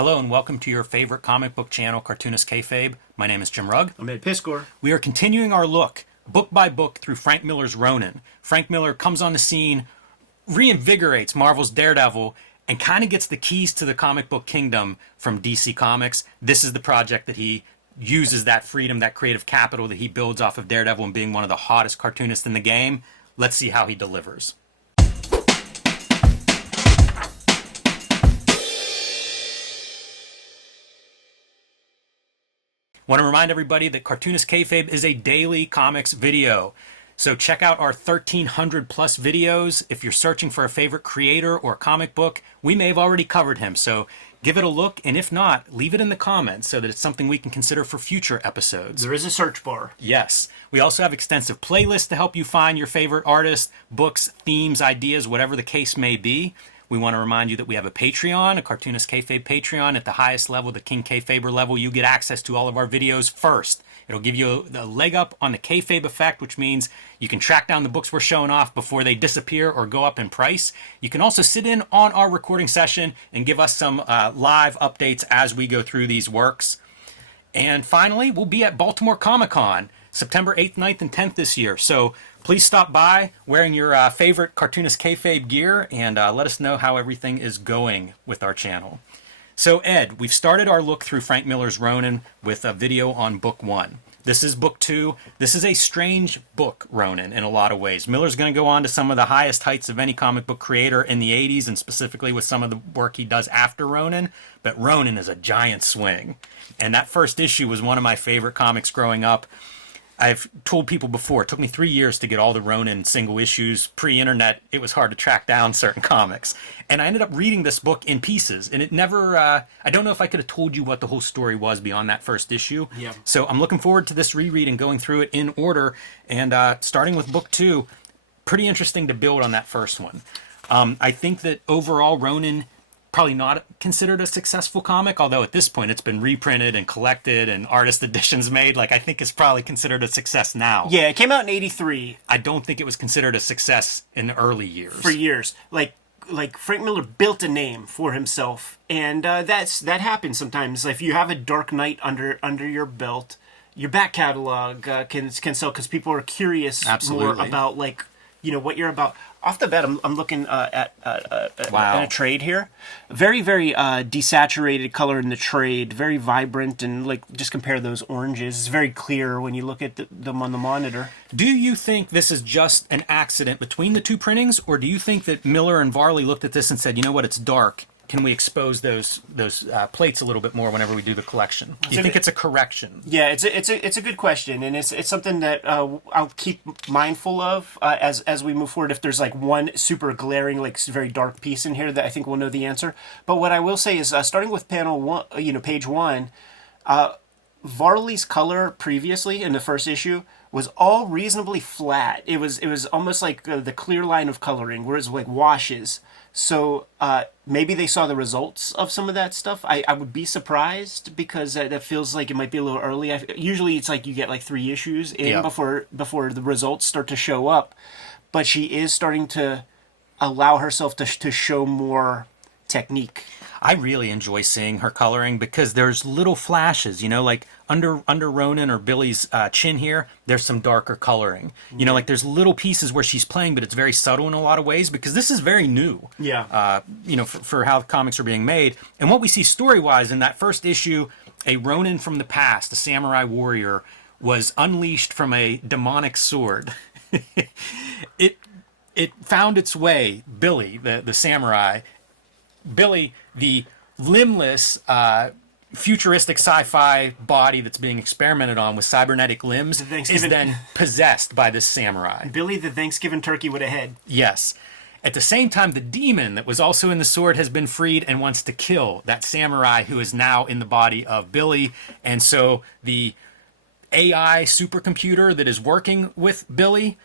Hello and welcome to your favorite comic book channel, Cartoonist Kayfabe. My name is Jim Rugg. I'm Ed Piscor. We are continuing our look, book by book, through Frank Miller's Ronin. Frank Miller comes on the scene, reinvigorates Marvel's Daredevil, and kind of gets the keys to the comic book kingdom from DC Comics. This is the project that he uses that freedom, that creative capital that he builds off of Daredevil and being one of the hottest cartoonists in the game. Let's see how he delivers. Want to remind everybody that Cartoonist Kayfabe is a daily comics video. So check out our 1,300 plus videos. If you're searching for a favorite creator or comic book, we may have already covered him. So give it a look, and if not, leave it in the comments so that it's something we can consider for future episodes. There is a search bar. Yes. We also have extensive playlists to help you find your favorite artists, books, themes, ideas, whatever the case may be. We want to remind you that we have a Patreon, a Cartoonist Kayfabe Patreon. At the highest level, the King Kayfaber level, you get access to all of our videos first. It'll give you a leg up on the Kayfabe effect, which means you can track down the books we're showing off before they disappear or go up in price. You can also sit in on our recording session and give us some live updates as we go through these works. And finally, we'll be at Baltimore Comic-Con, September 8th, 9th, and 10th this year. So please stop by wearing your favorite Cartoonist Kayfabe gear and let us know how everything is going with our channel. So Ed, we've started our look through Frank Miller's Ronin with a video on book 1. This is book 2. This is a strange book, Ronin, in a lot of ways. Miller's going to go on to some of the highest heights of any comic book creator in the 80s, and specifically with some of the work he does after Ronin. But Ronin is a giant swing. And that first issue was one of my favorite comics growing up. I've told people before, it took me 3 years to get all the Ronin single issues. Pre-internet, it was hard to track down certain comics. And I ended up reading this book in pieces. And it never, I don't know if I could have told you what the whole story was beyond that first issue. Yeah. So I'm looking forward to this reread and going through it in order. And starting with book 2, pretty interesting to build on that first one. I think that overall Ronin, probably not considered a successful comic, although at this point it's been reprinted and collected and artist editions made. Like, I think it's probably considered a success now. Yeah, it came out in '83. I don't think it was considered a success in the early years. For years. Like Frank Miller built a name for himself, and that happens sometimes. If you have a Dark Knight under your belt, your back catalog can sell because people are curious more about what you're about. Off the bat, I'm looking at a trade here. Very, very desaturated color in the trade. Very vibrant, and just compare those oranges. It's very clear when you look at them on the monitor. Do you think this is just an accident between the two printings, or do you think that Miller and Varley looked at this and said, you know what, it's dark. Can we expose those plates a little bit more whenever we do the collection? Do you think it's a correction? Yeah, it's a good question, and it's something that I'll keep mindful of as we move forward. If there's one super glaring, very dark piece in here that I think we'll know the answer. But what I will say is, starting with panel 1, page 1, Varley's color previously in the first issue was all reasonably flat. It was almost like the clear line of coloring, whereas washes. So maybe they saw the results of some of that stuff. I would be surprised because that feels like it might be a little early. Usually it's you get 3 issues in before the results start to show up. But she is starting to allow herself to show more technique. I really enjoy seeing her coloring because there's little flashes, under Ronin or Billy's chin here, there's some darker coloring. There's little pieces where she's playing, but it's very subtle in a lot of ways because this is very new. Yeah. For how comics are being made. And what we see story-wise in that first issue, a Ronin from the past, a samurai warrior, was unleashed from a demonic sword. It found its way, Billy, the samurai, Billy, the limbless, futuristic sci-fi body that's being experimented on with cybernetic limbs, is then possessed by this samurai. Billy, the Thanksgiving turkey with a head. Yes. At the same time, the demon that was also in the sword has been freed and wants to kill that samurai who is now in the body of Billy. And so the AI supercomputer that is working with Billy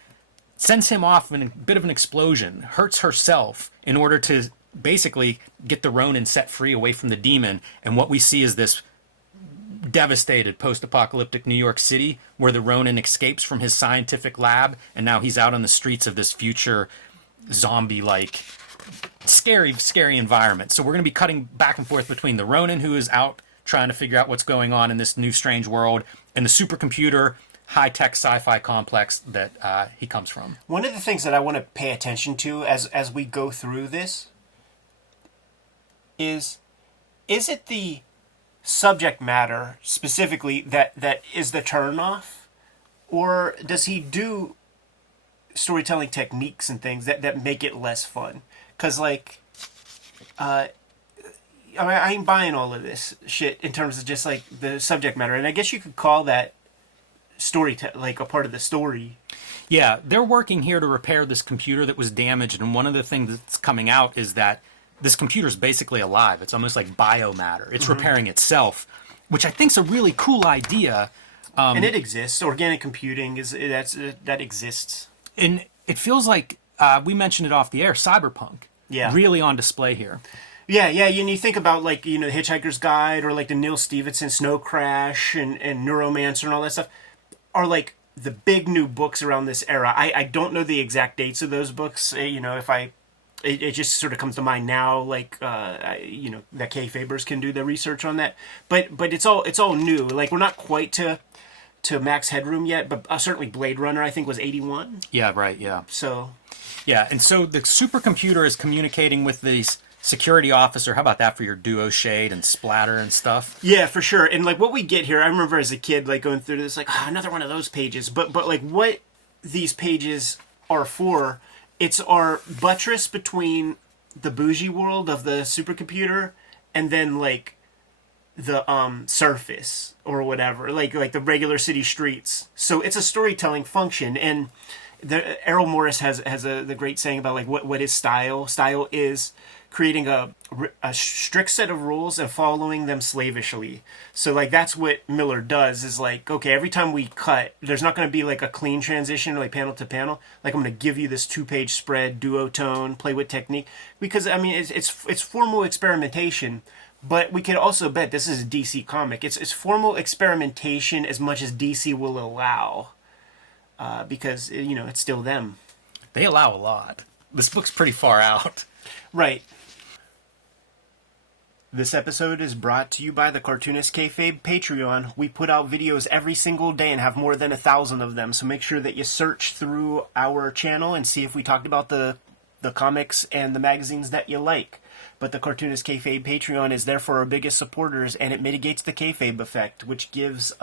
sends him off in a bit of an explosion, hurts herself in order to basically get the Ronin set free away from the demon. And what we see is this devastated post-apocalyptic New York City where the Ronin escapes from his scientific lab and now he's out on the streets of this future zombie-like scary environment. So we're going to be cutting back and forth between the Ronin, who is out trying to figure out what's going on in this new strange world, and the supercomputer, high-tech sci-fi complex that he comes from. One of the things that I want to pay attention to as we go through this is it the subject matter specifically that is the turn-off? Or does he do storytelling techniques and things that make it less fun? Because, like, I ain't buying all of this shit in terms of just, like, the subject matter. And I guess you could call that like a part of the story. Yeah, they're working here to repair this computer that was damaged, and one of the things that's coming out is that this computer is basically alive. It's almost like biomatter. It's repairing itself, which I think is a really cool idea. And it exists. Organic computing that exists. And it feels like, we mentioned it off the air, cyberpunk. Yeah. Really on display here. Yeah, and you think about, like, you know, The Hitchhiker's Guide or, like, the Neil Stephenson Snow Crash and Neuromancer and all that stuff are, like, the big new books around this era. I don't know the exact dates of those books. You know, it just sort of comes to mind now, like, you know, that Kayfabers can do the research on that. But it's all new. Like, we're not quite to Max Headroom yet, but certainly Blade Runner, I think, was 81. Yeah, right, yeah. So... Yeah, and so the supercomputer is communicating with these security officer. How about that for your duo shade and splatter and stuff? Yeah, for sure. And, like, what we get here, I remember as a kid, like, going through this, like, another one of those pages. But like, what these pages are for, it's our buttress between the bougie world of the supercomputer and then, like, the surface or whatever, like the regular city streets. So it's a storytelling function. And Errol Morris has the great saying about, like, what is style. Style is creating a strict set of rules and following them slavishly. So, like, that's what Miller does, is, like, okay, every time we cut, there's not going to be, like, a clean transition, like, panel to panel. Like, I'm going to give you this 2-page spread, duotone, play with technique. Because, I mean, it's formal experimentation, but we could also bet this is a DC comic. It's formal experimentation as much as DC will allow. Because, you know, it's still them. They allow a lot. This book's pretty far out. Right. This episode is brought to you by the Cartoonist Kayfabe Patreon. We put out videos every single day and have more than 1,000 of them, so make sure that you search through our channel and see if we talked about the comics and the magazines that you like. But the Cartoonist Kayfabe Patreon is there for our biggest supporters, and it mitigates the kayfabe effect, which gives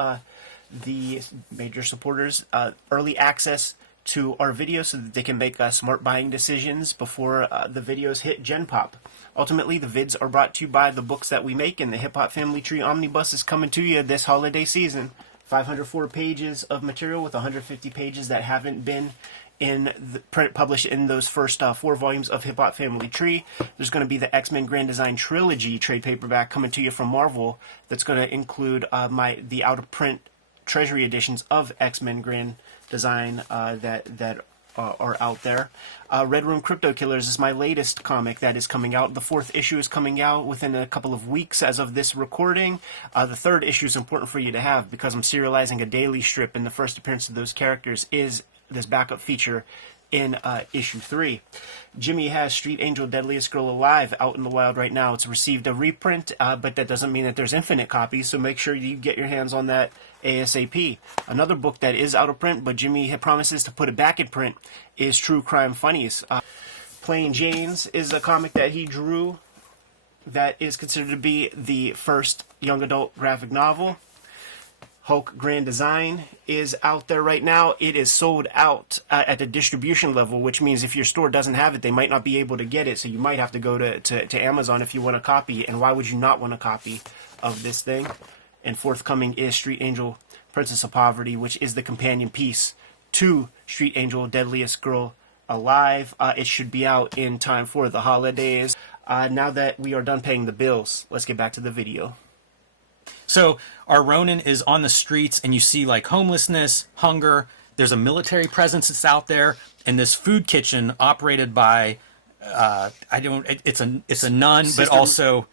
the major supporters early access to our videos so that they can make smart buying decisions before the videos hit Gen Pop. Ultimately, the vids are brought to you by the books that we make, and the Hip Hop Family Tree Omnibus is coming to you this holiday season. 504 pages of material with 150 pages that haven't been published in those first 4 volumes of Hip Hop Family Tree. There's going to be the X-Men Grand Design Trilogy trade paperback coming to you from Marvel that's going to include the out-of-print Treasury editions of X-Men Grand Design that are out there. Red Room Crypto Killers is my latest comic that is coming out. The 4th issue is coming out within a couple of weeks as of this recording. The 3rd issue is important for you to have because I'm serializing a daily strip, and the first appearance of those characters is this backup feature in issue 3. Jimmy has Street Angel Deadliest Girl Alive out in the wild right now. It's received a reprint, but that doesn't mean that there's infinite copies, so make sure you get your hands on that ASAP. Another book that is out of print, but Jimmy promises to put it back in print, is True Crime Funnies. Plain Janes is a comic that he drew that is considered to be the first young adult graphic novel. Hulk Grand Design is out there right now. It is sold out at the distribution level, which means if your store doesn't have it, they might not be able to get it. So you might have to go to Amazon if you want a copy. And why would you not want a copy of this thing? And forthcoming is Street Angel Princess of Poverty, which is the companion piece to Street Angel Deadliest Girl Alive. It should be out in time for the holidays. Now that we are done paying the bills, let's get back to the video. So our Ronin is on the streets, and you see, like, homelessness, hunger. There's a military presence that's out there, and this food kitchen operated by it's a nun, but also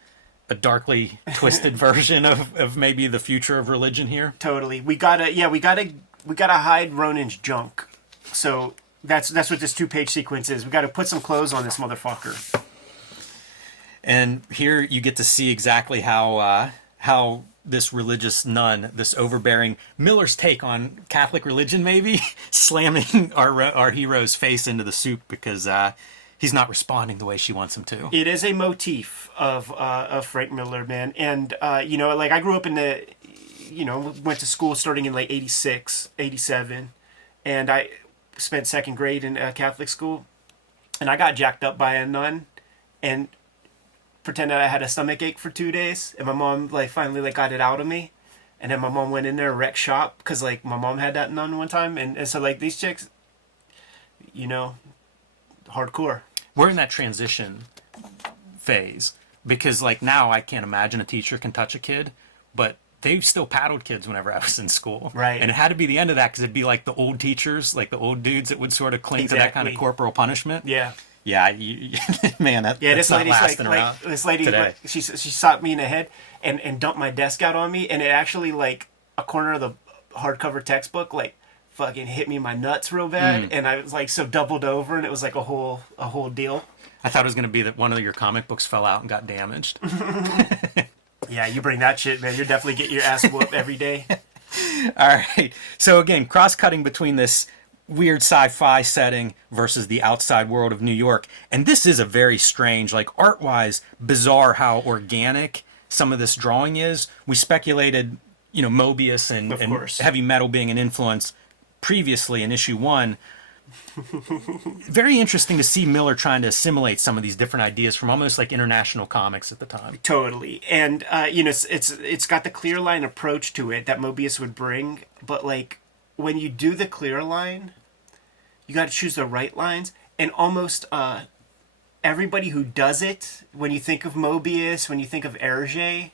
a darkly twisted version of maybe the future of religion here. Totally. We gotta hide Ronin's junk. So That's what this 2-page sequence is. We got to put some clothes on this motherfucker. And here you get to see exactly how this religious nun, this overbearing Miller's take on Catholic religion, maybe slamming our hero's face into the soup because he's not responding the way she wants him to. It is a motif of Frank Miller, man, and you know, like I grew up in the, you know, went to school starting in like 86, 87, and I spent second grade in a Catholic school, and I got jacked up by a nun, and pretended I had a stomach ache for 2 days, and my mom like finally like got it out of me, and then my mom went in there and wrecked shop because like my mom had that nun one time, and so like these chicks, you know, hardcore. We're in that transition phase because like now I can't imagine a teacher can touch a kid, but they still paddled kids whenever I was in school. Right. And it had to be the end of that because it'd be like the old teachers, like the old dudes that would sort of cling to that kind of corporal punishment. Yeah. Yeah, man, that's this not lady's lasting like around this lady, today. like, she socked me in the head and dumped my desk out on me, and it actually like a corner of the hardcover textbook like fucking hit me in my nuts real bad, and I was like so doubled over, and it was like a whole deal. I thought it was going to be that one of your comic books fell out and got damaged. Yeah, you bring that shit, man. You're definitely getting your ass whooped every day. All right. So again, cross-cutting between this weird sci-fi setting versus the outside world of New York. And this is a very strange, like art-wise, bizarre how organic some of this drawing is. We speculated, you know, Mobius and heavy metal being an influence previously in issue 1. Very interesting to see Miller trying to assimilate some of these different ideas from almost like international comics at the time. Totally. And you know, it's got the clear line approach to it that Mobius would bring, but like when you do the clear line, you got to choose the right lines, and almost everybody who does it, when you think of Mobius, when you think of Hergé,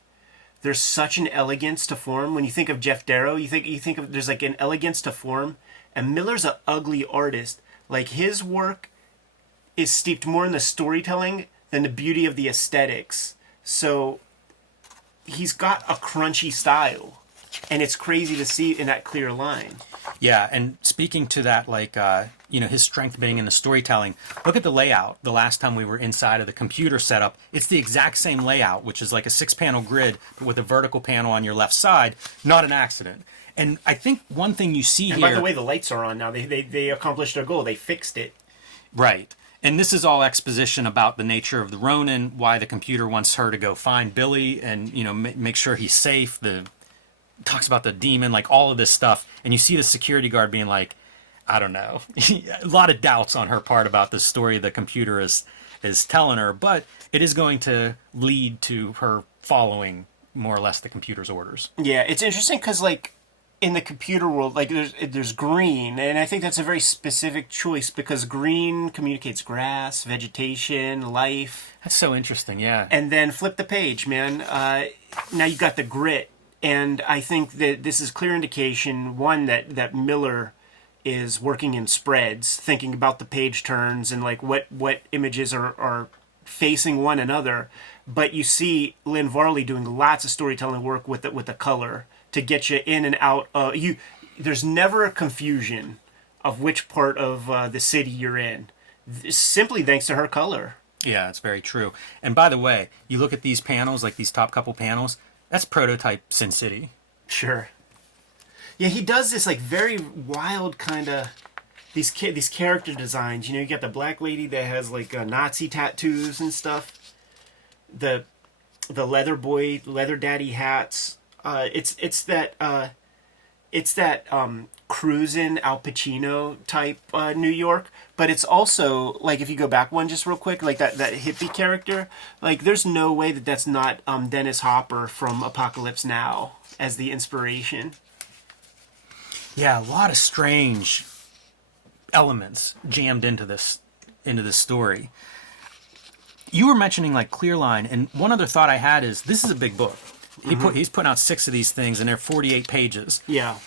there's such an elegance to form. When you think of Jeff Darrow, you think of there's like an elegance to form. And Miller's an ugly artist. Like his work is steeped more in the storytelling than the beauty of the aesthetics. So he's got a crunchy style, and it's crazy to see in that clear line. Yeah, and speaking to that, like, you know, his strength being in the storytelling, look at the layout. The last time we were inside of the computer setup, it's the exact same layout, which is like a 6-panel grid, but with a vertical panel on your left side. Not an accident. And I think one thing you see and here... by the way, the lights are on now. They accomplished their goal. They fixed it. Right. And this is all exposition about the nature of the Ronin, why the computer wants her to go find Billy and, you know, make sure he's safe. Talks about the demon, like all of this stuff. And you see the security guard being like, I don't know. A lot of doubts on her part about the story the computer is telling her. But it is going to lead to her following more or less the computer's orders. Yeah, it's interesting because, like, in the computer world, like there's green, and I think that's a very specific choice because green communicates grass, vegetation, life. That's so interesting, yeah. And then flip the page, man. Now you got the grit, and I think that this is clear indication, one, that Miller is working in spreads, thinking about the page turns and like what images are facing one another. But you see Lynn Varley doing lots of storytelling work with the color to get you in and out. There's never a confusion of which part of the city you're in, simply thanks to her color. Yeah, it's very true. And by the way, you look at these panels, like these top couple panels, that's prototype Sin City. Sure. Yeah, he does this like very wild kind of these character designs. You know, you got the black lady that has like Nazi tattoos and stuff. The leather daddy hats. It's that cruisin' Al Pacino type New York, but it's also like if you go back one just real quick, like that hippie character, like there's no way that's not Dennis Hopper from Apocalypse Now as the inspiration. Yeah, a lot of strange elements jammed into this story. You were mentioning like Clearline, and one other thought I had is this is a big book. He's putting out 6 of these things, and they're 48 pages. Yeah.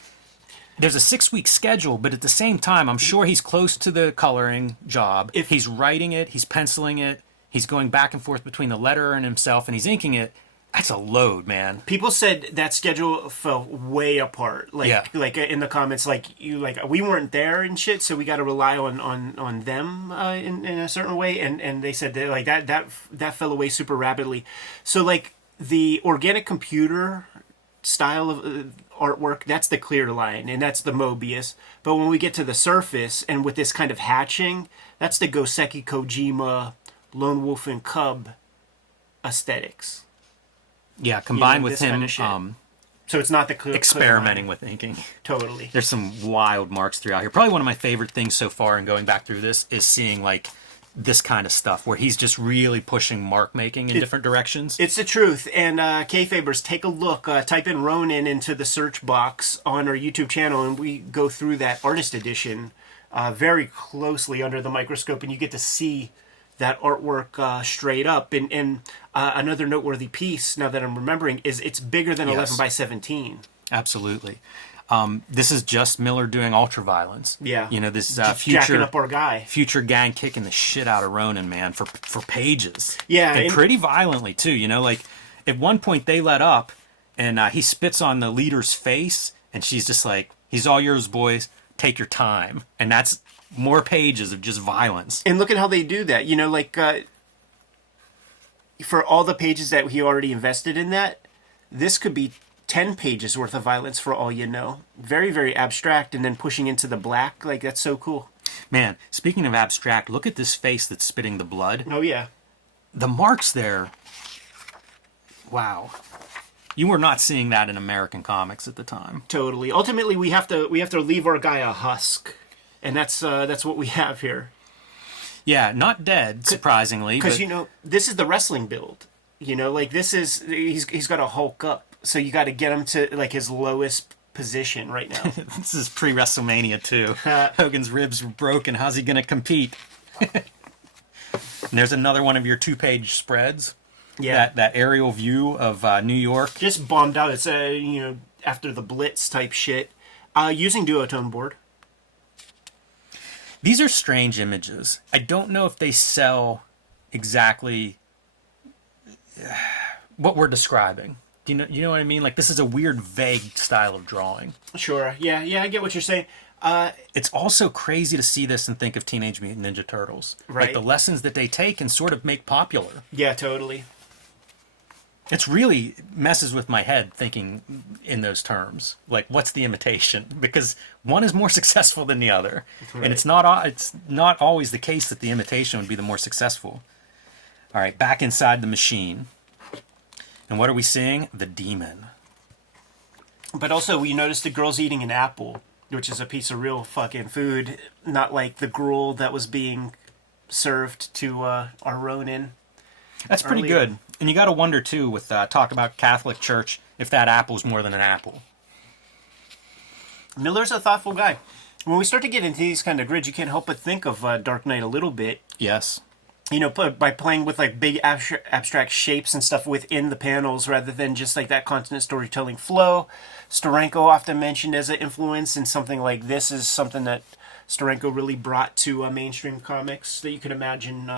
There's a 6-week schedule, but at the same time, I'm sure he's close to the coloring job. If he's writing it, he's penciling it, he's going back and forth between the letterer and himself, and he's inking it. That's a load, man. People said that schedule fell way apart. Like, Yeah. like in the comments, like we weren't there and shit, so we got to rely on them in a certain way. And they said that like that fell away super rapidly. So like the organic computer style of artwork, that's the clear line, and that's the Mobius. But when we get to the surface and with this kind of hatching, that's the Goseki Kojima, Lone Wolf and Cub aesthetics. Yeah, combined with this kind him of shit. So it's not the clear experimenting with inking. Totally. There's some wild marks throughout here. Probably one of my favorite things so far in going back through this is seeing like this kind of stuff where he's just really pushing mark making in different directions. It's the truth. And Kayfabers, take a look. Type in Ronin into the search box on our YouTube channel, and we go through that artist edition very closely under the microscope, and you get to see that artwork straight up. And another noteworthy piece, now that I'm remembering, is it's bigger than 11 by 17. Absolutely. This is just Miller doing ultraviolence. Yeah. You know, this Jacking future up our guy. future gang kicking the shit out of Ronin, man, for pages. Yeah, and and- pretty violently too. You know, like at one point they let up, and he spits on the leader's face, and she's just like, "He's all yours, boys. Take your time." And that's more pages of just violence. And look at how they do that. You know, like for all the pages that he already invested in that, this could be 10 pages worth of violence for all you know. Very, very abstract, and then pushing into the black. Like, that's so cool. Man, speaking of abstract, look at this face that's spitting the blood. Oh, yeah. The marks there. Wow. You were not seeing that in American comics at the time. Totally. Ultimately, we have to leave our guy a husk. And that's what we have here. Yeah, not dead, surprisingly. Because, But you know, this is the wrestling build. You know, like, this is... He's got to Hulk up. So you got to get him to, like, his lowest position right now. this is pre-WrestleMania, too. Hogan's ribs were broken. How's he going to compete? And there's another one of your two-page spreads. Yeah. That aerial view of New York. Just bombed out. It's, you know, after the Blitz type shit. Using duotone board. These are strange images. I don't know if they sell exactly what we're describing. Do you know what I mean? Like, this is a weird, vague style of drawing. Sure. Yeah, I get what you're saying. It's also crazy to see this and think of Teenage Mutant Ninja Turtles. Right. Like, the lessons that they take and sort of make popular. Yeah, totally. It's really messes with my head thinking in those terms. Like, what's the imitation? Because one is more successful than the other. Right. And it's not always the case that the imitation would be the more successful. All right, back inside the machine. And what are we seeing? The demon. But also, you notice the girl's eating an apple, which is a piece of real fucking food, not like the gruel that was being served to our Ronin. That's pretty Earlier. good. And you got to wonder, too, with talk about Catholic Church, if that apple's more than an apple. Miller's a thoughtful guy. When we start to get into these kind of grids, you can't help but think of Dark Knight a little bit. Yes. You know, by playing with like big abstract shapes and stuff within the panels rather than just like that constant storytelling flow. Steranko often mentioned as an influence, and something like this is something that Steranko really brought to mainstream comics that you could imagine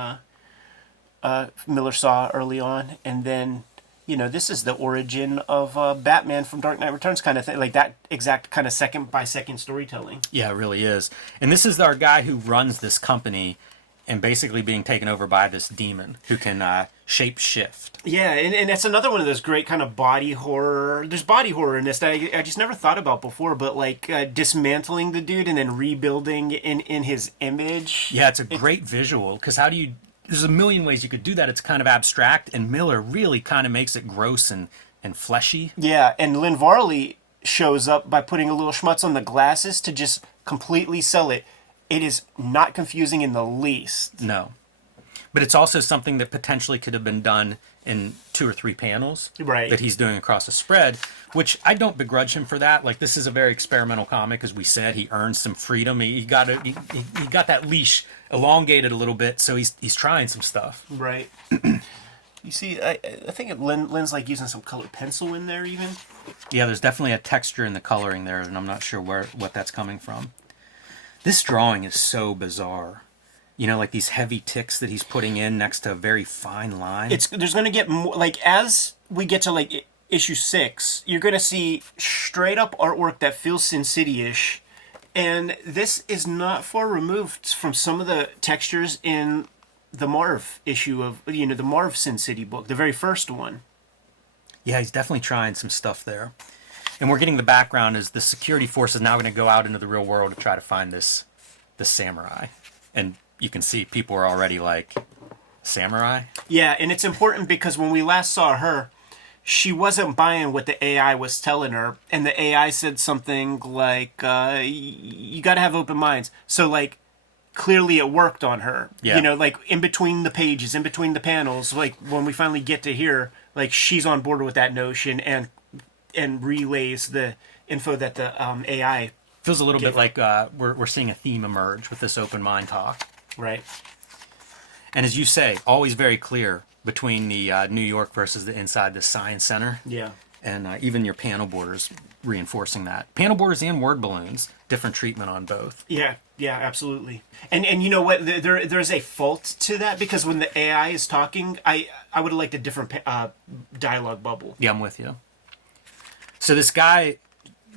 Miller saw early on. And then, you know, this is the origin of Batman from Dark Knight Returns kind of thing, like that exact kind of second by second storytelling. Yeah, it really is. And this is our guy who runs this company and basically being taken over by this demon who can shape shift. Yeah, and that's another one of those great kind of body horror. There's body horror in this that I just never thought about before, but like dismantling the dude and then rebuilding in his image. Yeah, it's a great visual, because there's a million ways you could do that. It's kind of abstract, and Miller really kind of makes it gross and fleshy. Yeah, and Lynn Varley shows up by putting a little schmutz on the glasses to just completely sell it. It is not confusing in the least. No. But it's also something that potentially could have been done in 2 or 3 panels. Right. That he's doing across a spread, which I don't begrudge him for that. Like, this is a very experimental comic, as we said. He earned some freedom. He got that leash elongated a little bit, so he's trying some stuff. Right. You see, I think Lynn's like using some colored pencil in there even. Yeah, there's definitely a texture in the coloring there, and I'm not sure what that's coming from. This drawing is so bizarre. You know, like these heavy ticks that he's putting in next to a very fine line. There's going to get more, like, as we get to like issue 6, you're going to see straight up artwork that feels Sin City-ish, and this is not far removed from some of the textures in the Marv issue of, the Marv Sin City book, the very first one. Yeah, he's definitely trying some stuff there. And we're getting the background as the security force is now going to go out into the real world to try to find this samurai. And you can see people are already like, samurai? Yeah, and it's important because when we last saw her, she wasn't buying what the AI was telling her, and the AI said something like, you got to have open minds. So, like, clearly it worked on her. Yeah. You know, like, in between the pages, in between the panels, like, when we finally get to here, like, she's on board with that notion and relays the info that the AI Feels a little bit like we're seeing a theme emerge with this open mind talk. Right. And as you say, always very clear between the New York versus the inside the Science Center. Yeah. And even your panel borders reinforcing that. Panel borders and word balloons, different treatment on both. Yeah, absolutely. And you know what? There's a fault to that because when the AI is talking, I would have liked a different dialogue bubble. Yeah, I'm with you. So this guy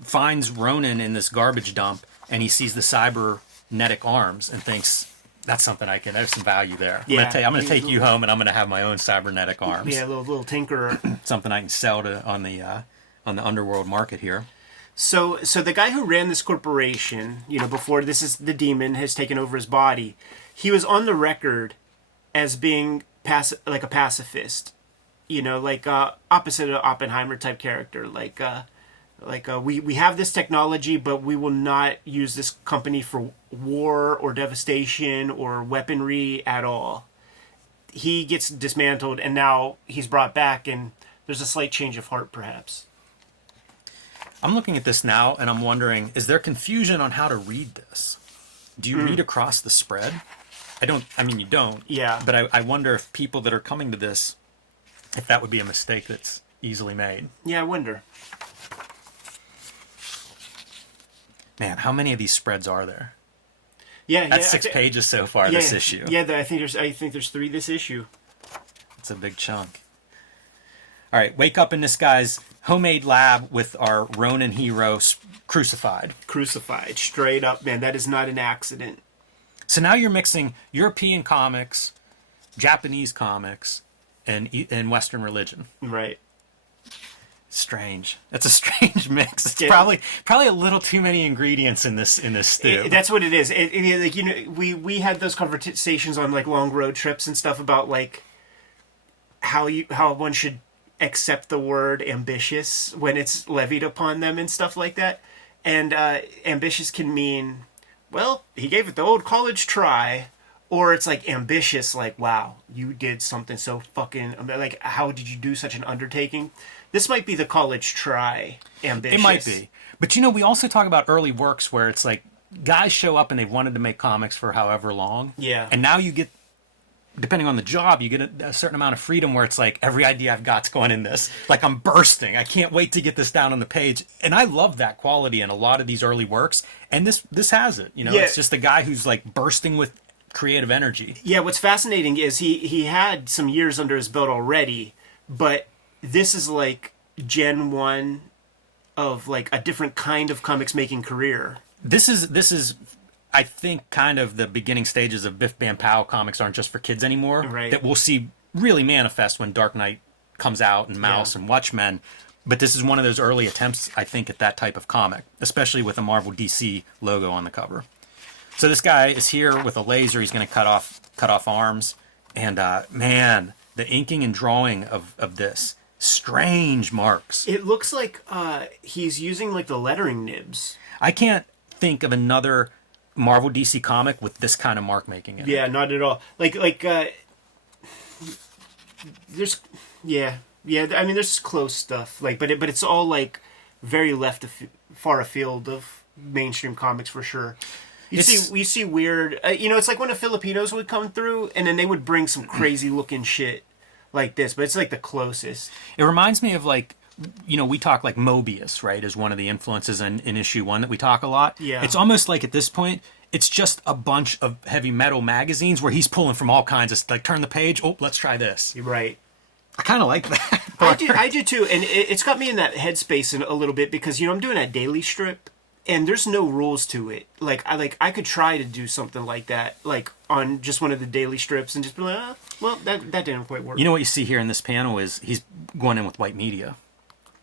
finds Ronin in this garbage dump, and he sees the cybernetic arms and thinks, that's something there's some value there. Yeah. I'm going to take you home, and I'm going to have my own cybernetic arms. Yeah, little tinkerer. Something I can sell on the underworld market here. So the guy who ran this corporation, before this is the demon has taken over his body, he was on the record as being like a pacifist, like opposite of Oppenheimer type character, we have this technology, but we will not use this company for war or devastation or weaponry at all. He gets dismantled, and now he's brought back, and there's a slight change of heart, perhaps. I'm looking at this now, and I'm wondering, is there confusion on how to read this? Do you read across the spread? You don't. Yeah. But I wonder if people that are coming to this, if that would be a mistake that's easily made. Yeah, I wonder. Man, how many of these spreads are there? Yeah, That's 6 pages so far, this issue. Yeah, I think there's 3 this issue. It's a big chunk. All right, wake up in this guy's homemade lab with our Ronin hero crucified. Crucified, straight up, man. That is not an accident. So now you're mixing European comics, Japanese comics, and Western religion. Right. Strange. That's a strange mix. It's probably a little too many ingredients in this stew. That's what it is. We had those conversations on like long road trips and stuff about like how one should accept the word ambitious when it's levied upon them and stuff like that. And ambitious can mean, well, he gave it the old college try, or it's like ambitious, like, wow, you did something so fucking, like, how did you do such an undertaking? This might be the college try ambitious. It might be. But we also talk about early works where it's like guys show up and they've wanted to make comics for however long. Yeah. And now you get, depending on the job, you get a certain amount of freedom where it's like, every idea I've got's going in this. Like, I'm bursting. I can't wait to get this down on the page. And I love that quality in a lot of these early works. And this has it. It's just a guy who's like bursting with creative energy. Yeah, what's fascinating is he had some years under his belt already, but this is like Gen 1 of like a different kind of comics making career. This is I think kind of the beginning stages of Biff Bam Pow comics aren't just for kids anymore. Right. That we'll see really manifest when Dark Knight comes out and Mouse and Watchmen. But this is one of those early attempts, I think, at that type of comic, especially with a Marvel DC logo on the cover. So this guy is here with a laser. He's going to cut off arms. And man, the inking and drawing of this, strange marks. It looks like he's using like the lettering nibs. I can't think of another Marvel DC comic with this kind of mark making in it. Yeah, not at all. There's I mean there's close stuff but it's all like very far afield of mainstream comics for sure. You see weird it's like when the Filipinos would come through and then they would bring some crazy looking shit like this, but it's like the closest. It reminds me of like, we talk like Mobius, right, as one of the influences in issue 1 that we talk a lot. Yeah. It's almost like at this point, it's just a bunch of heavy metal magazines where he's pulling from all kinds of, like, turn the page, oh, let's try this. Right. I kind of like that. I do too, and it's got me in that headspace a little bit because I'm doing a daily strip, and there's no rules to it. I could try to do something like that, like on just one of the daily strips, and just be like, well, that didn't quite work. You know what you see here in this panel is he's going in with white media,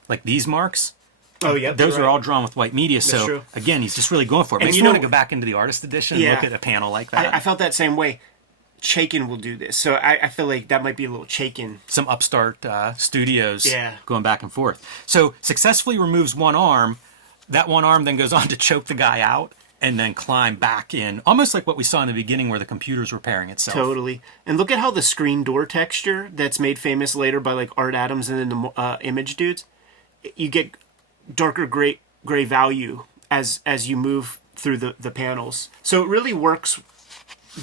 like these marks. Oh yeah, those are all drawn with white media. So true. Again, he's just really going for it. And Makes me want to go back into the artist edition and look at a panel like that. I felt that same way. Chaikin will do this, so I feel like that might be a little Chaikin. Some upstart studios Yeah. going back and forth. So successfully removes one arm. That one arm then goes on to choke the guy out and then climb back in, almost like what we saw in the beginning where the computer's repairing itself. Totally. And look at how the screen door texture that's made famous later by like Art Adams and then the Image dudes, you get darker gray value as you move through the panels. So it really works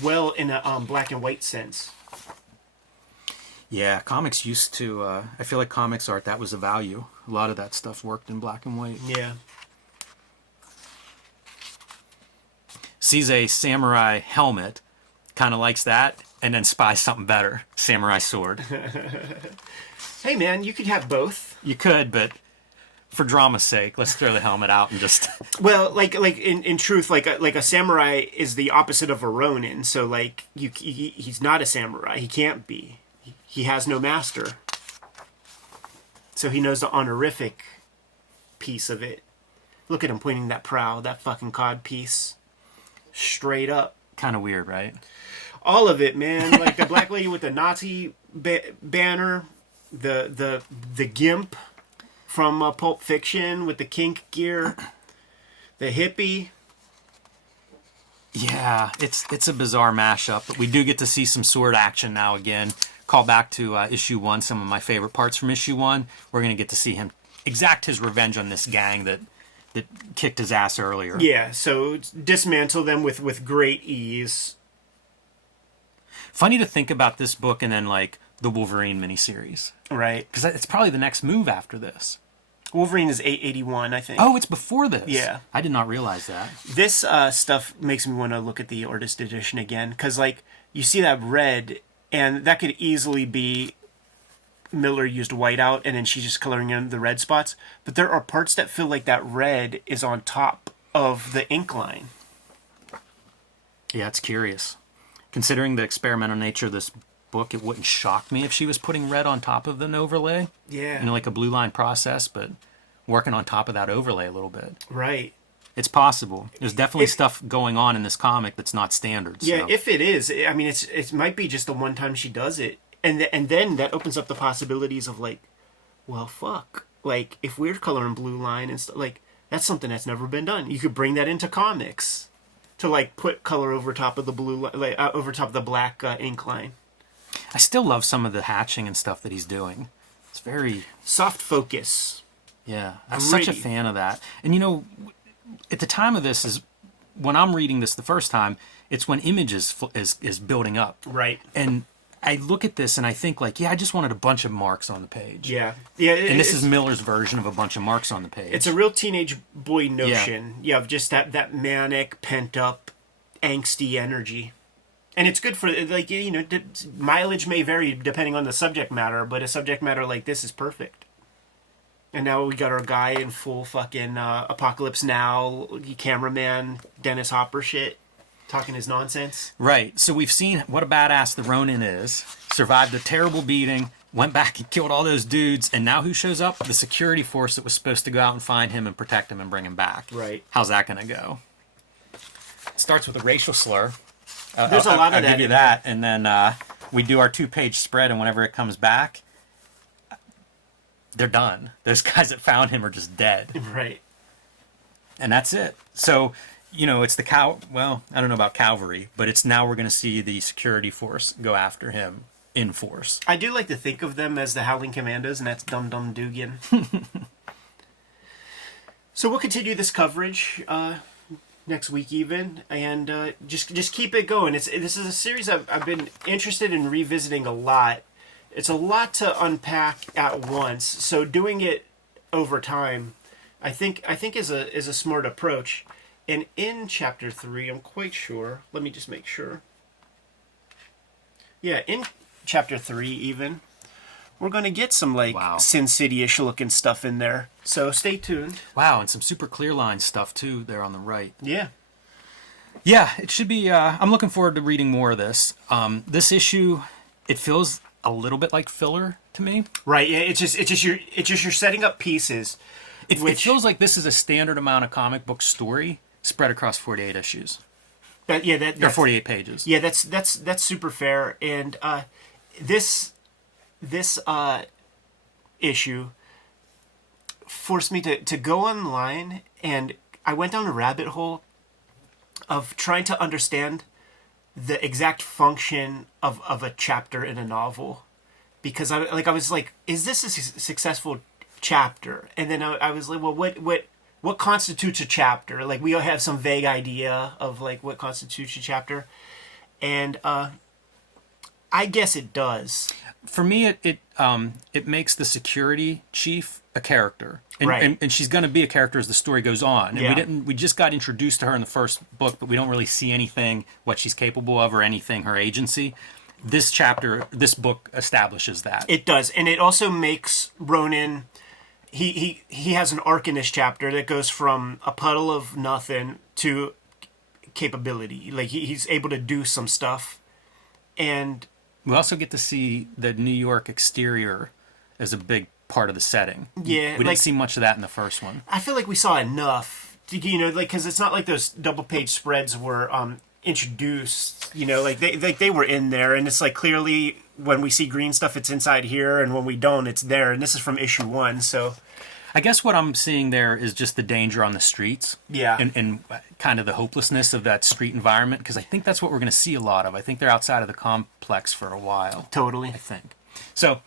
well in a black and white sense. Yeah, comics used to, I feel like comics art, that was a value. A lot of that stuff worked in black and white. Yeah. Sees a samurai helmet, kind of likes that, and then spies something better. Samurai sword. Hey man, you could have both. You could, but for drama's sake, let's throw the helmet out and just... Well, like in truth, like a samurai is the opposite of a Ronin. So like he's not a samurai. He can't be. He has no master. So he knows the honorific piece of it. Look at him pointing that prow, that fucking cod piece, straight up. Kind of weird, right? All of it, man. Like the black lady with the Nazi banner, the gimp from Pulp Fiction with the kink gear, the hippie. Yeah, it's a bizarre mashup, but we do get to see some sword action now again. Call back to issue 1, some of my favorite parts from issue 1. We're going to get to see him exact his revenge on this gang that kicked his ass earlier. Yeah, so dismantle them with great ease. Funny to think about this book and then like the Wolverine miniseries. Right. Because it's probably the next move after this. Wolverine is 881, I think. Oh, it's before this. Yeah. I did not realize that. This stuff makes me want to look at the artist edition again, because like you see that red, and that could easily be Miller used whiteout and then she's just coloring in the red spots. But there are parts that feel like that red is on top of the ink line. Yeah, it's curious. Considering the experimental nature of this book, it wouldn't shock me if she was putting red on top of an overlay. Yeah. Like a blue line process, but working on top of that overlay a little bit. Right. It's possible. There's definitely stuff going on in this comic that's not standard. Yeah, so. if it is, I mean, it might be just the one time she does it. And then that opens up the possibilities of like, well, fuck. Like, if we're coloring blue line and stuff, like, that's something that's never been done. You could bring that into comics to like put color over top of the blue, over top of the black ink line. I still love some of the hatching and stuff that he's doing. It's very soft focus. Yeah, I'm such a fan of that. And at the time of this is when I'm reading this the first time, it's when Image is building up. Right. And I look at this and I think like, yeah, I just wanted a bunch of marks on the page. Yeah. Yeah. And this is Miller's version of a bunch of marks on the page. It's a real teenage boy notion. Yeah, of just that manic, pent up, angsty energy. And it's good for, like, mileage may vary depending on the subject matter, but a subject matter like this is perfect. And now we got our guy in full fucking Apocalypse Now, cameraman, Dennis Hopper shit, talking his nonsense. Right. So we've seen what a badass the Ronin is, survived a terrible beating, went back and killed all those dudes, and now who shows up? The security force that was supposed to go out and find him and protect him and bring him back. Right. How's that going to go? It starts with a racial slur. There's a lot of that. I'll give you that. And then we do our 2-page spread, and whenever it comes back, they're done. Those guys that found him are just dead. Right. And that's it. So, it's the well, I don't know about cavalry, but it's now we're going to see the security force go after him in force. I do like to think of them as the Howling Commandos, and that's Dum Dum Dugan. So we'll continue this coverage next week even, and just keep it going. This is a series I've been interested in revisiting a lot. It's a lot to unpack at once, so doing it over time, I think is a smart approach. And in chapter 3, I'm quite sure. Let me just make sure. Yeah, in chapter 3 even, we're going to get some like Wow. Sin City-ish looking stuff in there. So stay tuned. Wow, and some super clear line stuff too there on the right. Yeah. Yeah, it should be. I'm looking forward to reading more of this. This issue, it feels a little bit like filler to me. Right. Yeah. It's just you're setting up pieces. It feels like this is a standard amount of comic book story spread across 48 issues. Or 48 pages. Yeah, that's super fair. And this issue forced me to go online, and I went down a rabbit hole of trying to understand the exact function of a chapter in a novel, because I was like, is this a successful chapter? And then I was like, well, what constitutes a chapter? Like, we all have some vague idea of like what constitutes a chapter, and I guess it does. For me, it makes the security chief a character, and, Right. and she's going to be a character as the story goes on. And Yeah. we just got introduced to her in the first book, but we don't really see anything what she's capable of or anything her agency. This book establishes that. It does, and it also makes Ronin. He has an arc in this chapter that goes from a puddle of nothing to capability. Like he's able to do some stuff, and We also get to see the New York exterior as a big part of the setting. Yeah, we didn't like- see much of that in the first one. I feel like we saw enough. Like, because it's not like those double page spreads were introduced. Like they were in there, and it's like clearly when we see green stuff, it's inside here, and when we don't, it's there. And this is from issue 1, so. I guess what I'm seeing there is just the danger on the streets. Yeah. And kind of the hopelessness of that street environment, because I think that's what we're going to see a lot of. I think they're outside of the complex for a while. Totally. I think. So,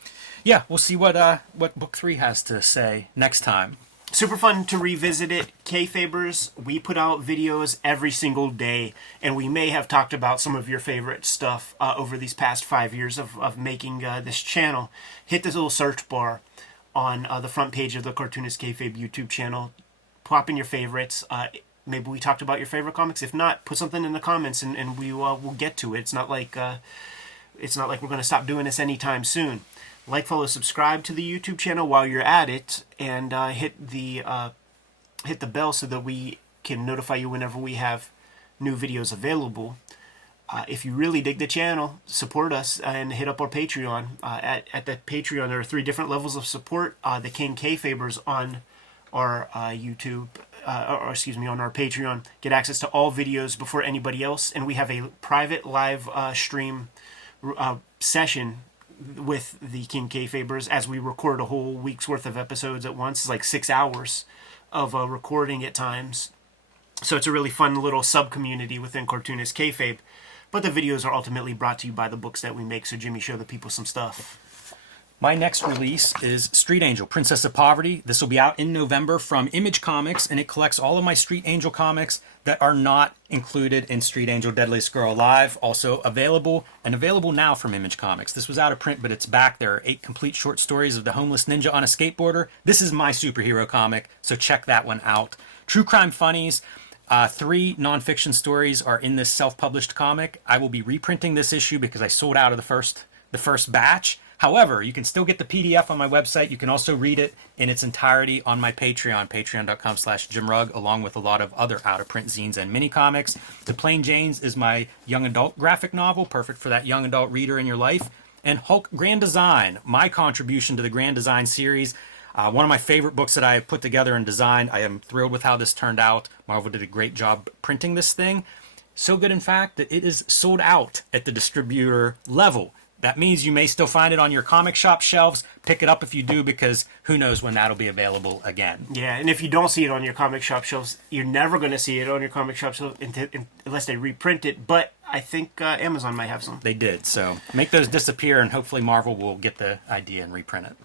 yeah, we'll see what book 3 has to say next time. Super fun to revisit it. Kayfabers, we put out videos every single day, and we may have talked about some of your favorite stuff over these past 5 years of making this channel. Hit this little search bar on the front page of the Cartoonist Kayfabe YouTube channel. Pop in your favorites. Maybe we talked about your favorite comics. If not, put something in the comments, and we'll get to it. It's not like we're going to stop doing this anytime soon. Like, follow, subscribe to the YouTube channel while you're at it, and hit the bell so that we can notify you whenever we have new videos available. If you really dig the channel, support us and hit up our Patreon. At the Patreon, there are 3 different levels of support. The King Kayfabers on our YouTube, on our Patreon, get access to all videos before anybody else, and we have a private live stream session with the King Kayfabers as we record a whole week's worth of episodes at once. It's like 6 hours of recording at times. So it's a really fun little sub-community within Cartoonist Kayfabe. But the videos are ultimately brought to you by the books that we make, so Jimmy, show the people some stuff. My next release is Street Angel, Princess of Poverty. This will be out in November from Image Comics, and it collects all of my Street Angel comics that are not included in Street Angel Deadliest Girl Alive. Also available now from Image Comics. This was out of print, but it's back. There are 8 complete short stories of the homeless ninja on a skateboarder. This is my superhero comic, so check that one out. True Crime Funnies. 3 nonfiction stories are in this self-published comic. I will be reprinting this issue because I sold out of the first batch. However, you can still get the PDF on my website. You can also read it in its entirety on my Patreon, patreon.com/JimRugg, along with a lot of other out-of-print zines and mini-comics. The Plain Janes is my young adult graphic novel, perfect for that young adult reader in your life. And Hulk Grand Design, my contribution to the Grand Design series. One of my favorite books that I put together and designed. I am thrilled with how this turned out. Marvel did a great job printing this thing. So good, in fact, that it is sold out at the distributor level. That means you may still find it on your comic shop shelves. Pick it up if you do, because who knows when that'll be available again. Yeah, and if you don't see it on your comic shop shelves, you're never going to see it on your comic shop shelves unless they reprint it. But I think Amazon might have some. They did, so make those disappear, and hopefully Marvel will get the idea and reprint it.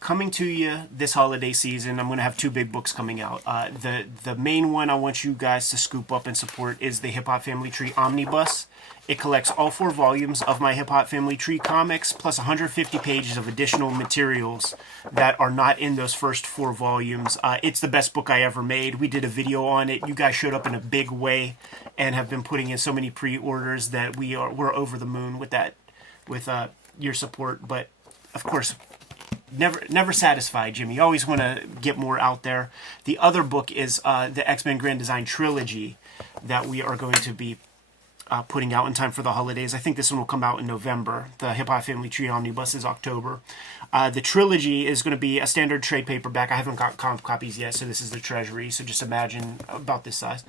coming to you this holiday season, I'm going to have two big books coming out. The main one I want you guys to scoop up and support is the Hip Hop Family Tree Omnibus. It collects all 4 volumes of my Hip Hop Family Tree comics, plus 150 pages of additional materials that are not in those first 4 volumes. It's the best book I ever made. We did a video on it. You guys showed up in a big way and have been putting in so many pre-orders that we're over the moon with that, with your support. But of course, never satisfied, Jimmy. You always want to get more out there. The other book is the X-Men Grand Design Trilogy that we are going to be putting out in time for the holidays. I think this one will come out in November. The Hip Hop Family Tree Omnibus is October. The trilogy is going to be a standard trade paperback. I haven't got comp copies yet, so this is the treasury. So just imagine about this size.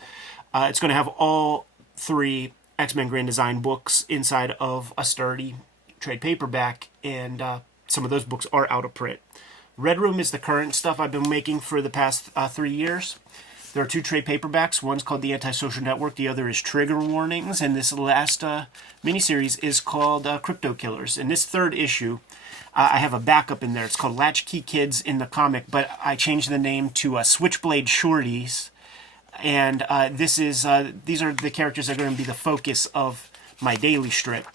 It's going to have all 3 X-Men Grand Design books inside of a sturdy trade paperback, and some of those books are out of print. Red Room is the current stuff I've been making for the past 3 years. There are 2 trade paperbacks. One's called The Antisocial Network. The other is Trigger Warnings. And this last miniseries is called Crypto Killers. In this 3rd issue, I have a backup in there. It's called Latchkey Kids in the comic, but I changed the name to Switchblade Shorties. And these are the characters that are going to be the focus of my daily strip.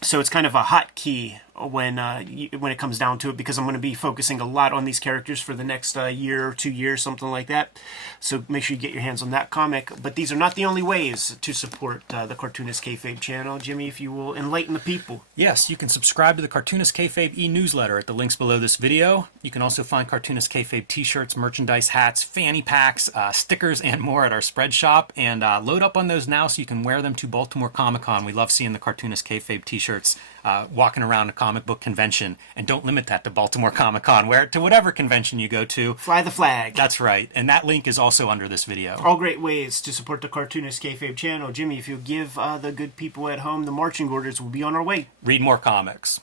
So it's kind of a hotkey when it comes down to it, because I'm going to be focusing a lot on these characters for the next year or 2 years, something like that. So make sure you get your hands on that comic. But these are not the only ways to support the Cartoonist Kayfabe channel. Jimmy, if you will enlighten the people. Yes, you can subscribe to the Cartoonist Kayfabe e-newsletter at the links below this video. You can also find Cartoonist Kayfabe t-shirts, merchandise, hats, fanny packs, stickers, and more at our spread shop. And load up on those now so you can wear them to Baltimore Comic-Con. We love seeing the Cartoonist Kayfabe t-shirts walking around a comic book convention. And don't limit that to Baltimore Comic-Con. Wear it to whatever convention you go to. Fly the flag. That's right. And that link is also under this video. All great ways to support the Cartoonist Kayfabe channel. Jimmy, if you give the good people at home the marching orders, we'll be on our way. Read more comics.